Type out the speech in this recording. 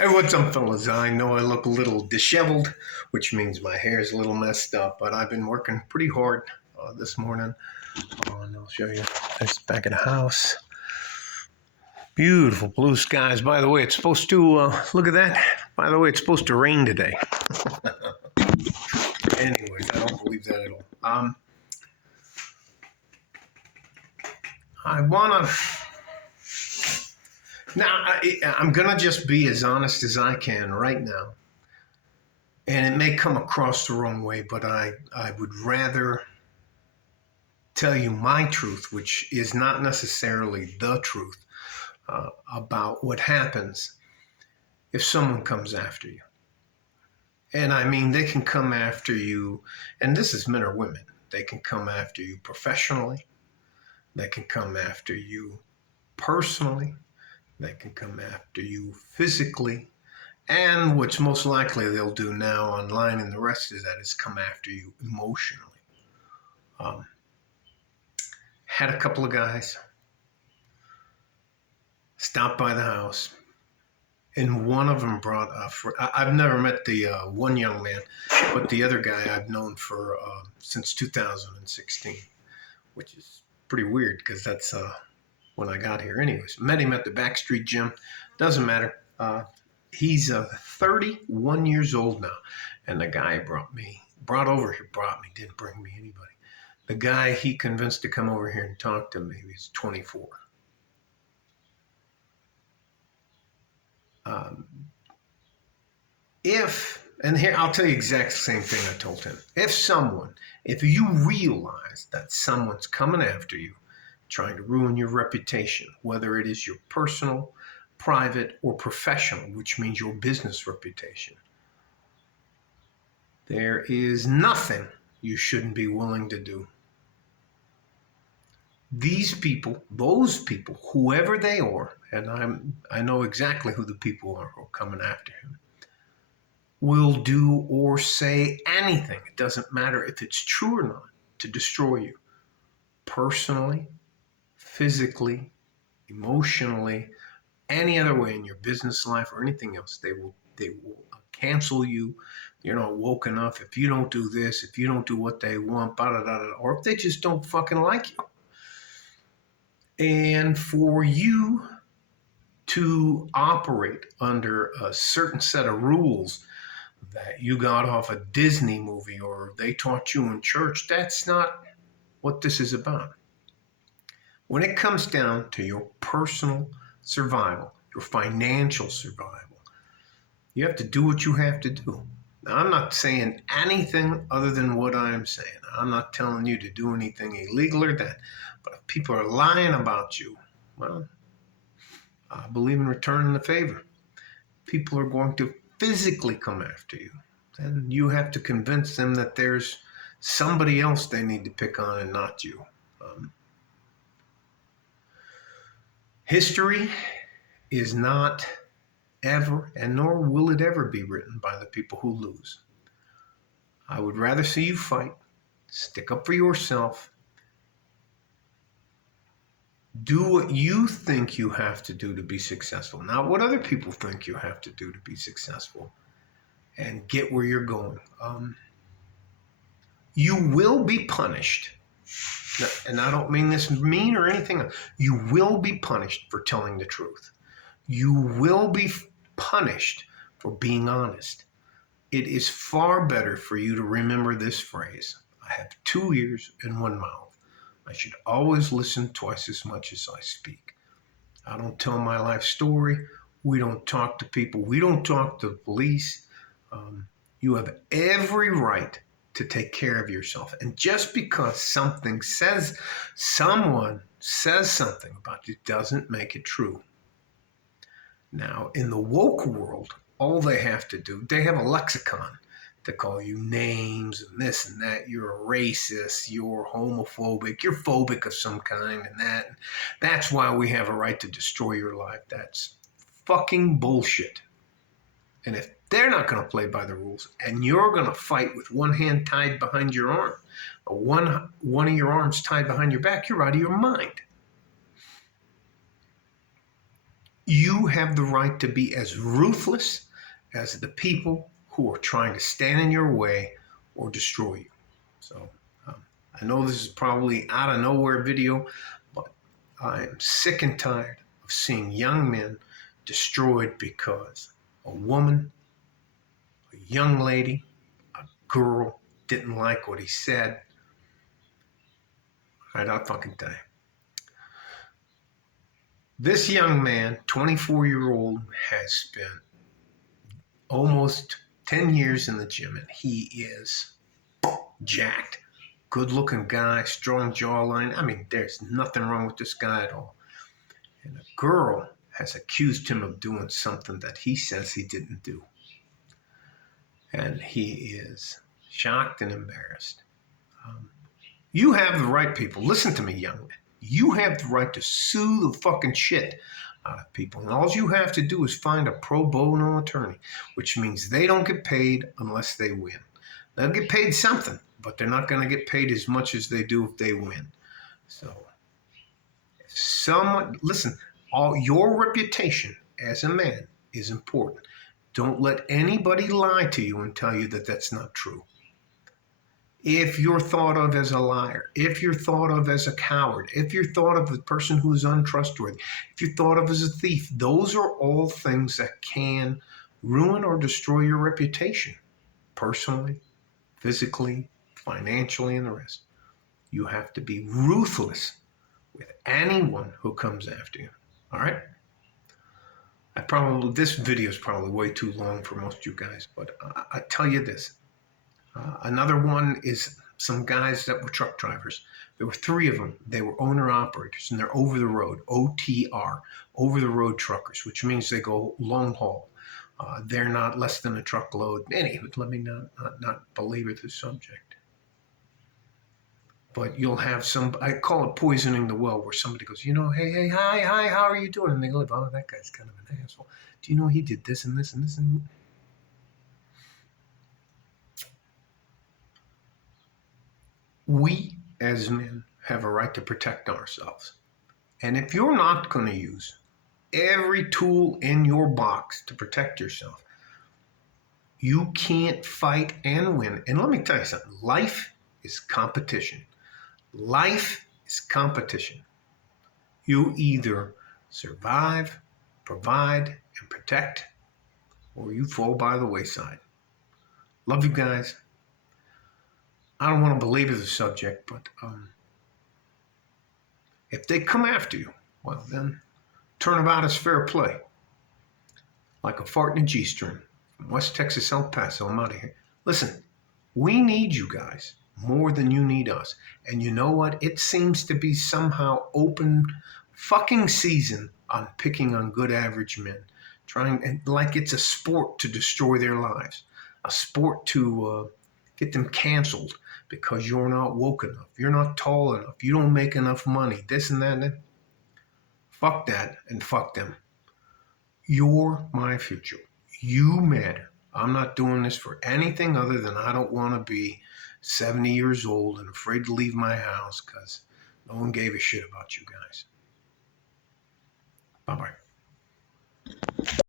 Hey, what's up, fellas? I know I look a little disheveled, which means my hair's a little messed up, but I've been working pretty hard this morning. And I'll show you this back of the house. Beautiful blue skies. By the way, it's supposed to, look at that. By the way, it's supposed to rain today. Anyways, I don't believe that at all. I want to. Now, I'm going to just be as honest as I can right now. And it may come across the wrong way, but I would rather tell you my truth, which is not necessarily the truth, about what happens if someone comes after you. And I mean, they can come after you, and this is men or women. They can come after you professionally. They can come after you personally. They can come after you physically. And what's most likely they'll do now online and the rest of that is come after you emotionally. Had a couple of guys stop by the house, and one of them brought I've never met the one young man, but the other guy I've known for since 2016, which is pretty weird because that's when I got here. Anyways, met him at the Backstreet Gym. Doesn't matter. He's 31 years old now, and the guy didn't bring me anybody. The guy he convinced to come over here and talk to me, he's 24. And here, I'll tell you exact same thing I told him. If you realize that someone's coming after you, trying to ruin your reputation, whether it is your personal, private, or professional, which means your business reputation, there is nothing you shouldn't be willing to do. Those people, whoever they are, and I know exactly who the people are who are coming after him, will do or say anything. It doesn't matter if it's true or not, to destroy you personally, physically, emotionally, any other way in your business life or anything else. They will cancel you. You're not woke enough if you don't do this, if you don't do what they want, or if they just don't fucking like you. And for you to operate under a certain set of rules that you got off a Disney movie or they taught you in church, that's not what this is about. When it comes down to your personal survival, your financial survival, you have to do what you have to do. Now, I'm not saying anything other than what I'm saying. I'm not telling you to do anything illegal or that. But if people are lying about you, well, I believe in returning the favor. People are going to physically come after you. And you have to convince them that there's somebody else they need to pick on and not you. History is not ever, and nor will it ever be written by the people who lose. I would rather see you fight, stick up for yourself, do what you think you have to do to be successful, not what other people think you have to do to be successful, and get where you're going. You will be punished. And I don't mean this mean or anything else. You will be punished for telling the truth. You will be punished for being honest. It is far better for you to remember this phrase: I have 2 ears and 1 mouth. I should always listen twice as much as I speak. I don't tell my life story. We don't talk to people. We don't talk to the police. You have every right to take care of yourself. And just because someone says something about you doesn't make it true. Now, in the woke world, all they have to do, they have a lexicon to call you names and this and that. You're a racist, you're homophobic, you're phobic of some kind and that. That's why we have a right to destroy your life. That's fucking bullshit. And if they're not going to play by the rules and you're going to fight with one hand tied behind your arm, or one of your arms tied behind your back, you're out of your mind. You have the right to be as ruthless as the people who are trying to stand in your way or destroy you. So um, I know this is probably out of nowhere video, but I am sick and tired of seeing young men destroyed because a woman, a young lady, a girl didn't like what he said. All right, I'll fucking tell you. This young man, 24-year-old, has spent almost 10 years in the gym, and he is jacked. Good looking guy, strong jawline. I mean, there's nothing wrong with this guy at all. And a girl has accused him of doing something that he says he didn't do. And he is shocked and embarrassed. You have the right, people. Listen to me, young man. You have the right to sue the fucking shit out of people. And all you have to do is find a pro bono attorney, which means they don't get paid unless they win. They'll get paid something, but they're not going to get paid as much as they do if they win. So, listen, your reputation as a man is important. Don't let anybody lie to you and tell you that that's not true. If you're thought of as a liar, if you're thought of as a coward, if you're thought of as a person who is untrustworthy, if you're thought of as a thief, those are all things that can ruin or destroy your reputation, personally, physically, financially, and the rest. You have to be ruthless with anyone who comes after you. All right? This video is probably way too long for most of you guys, but I tell you this. Another one is some guys that were truck drivers. There were 3 of them. They were owner-operators, and they're over the road, OTR, over-the-road truckers, which means they go long haul. They're not less than a truckload. Anyway, let me not belabor the subject. But you'll have I call it poisoning the well, where somebody goes, hey, hi, how are you doing? And they go, oh, that guy's kind of an asshole. Do you know he did this and this and this? And we, as men, have a right to protect ourselves. And if you're not going to use every tool in your box to protect yourself, you can't fight and win. And let me tell you something. Life is competition. Life is competition. You either survive, provide, and protect, or you fall by the wayside. Love you guys. I don't want to belabor the subject, but if they come after you, well, then turnabout is fair play. Like a fart in a G-string. From West Texas, El Paso, I'm out of here. Listen, we need you guys more than you need us. And you know what? It seems to be somehow open fucking season on picking on good average men. Like it's a sport to destroy their lives. A sport to get them canceled because you're not woke enough. You're not tall enough. You don't make enough money. This and that. And that. Fuck that and fuck them. You're my future. You matter. I'm not doing this for anything other than I don't want to be 70 years old and afraid to leave my house because no one gave a shit about you guys. Bye-bye.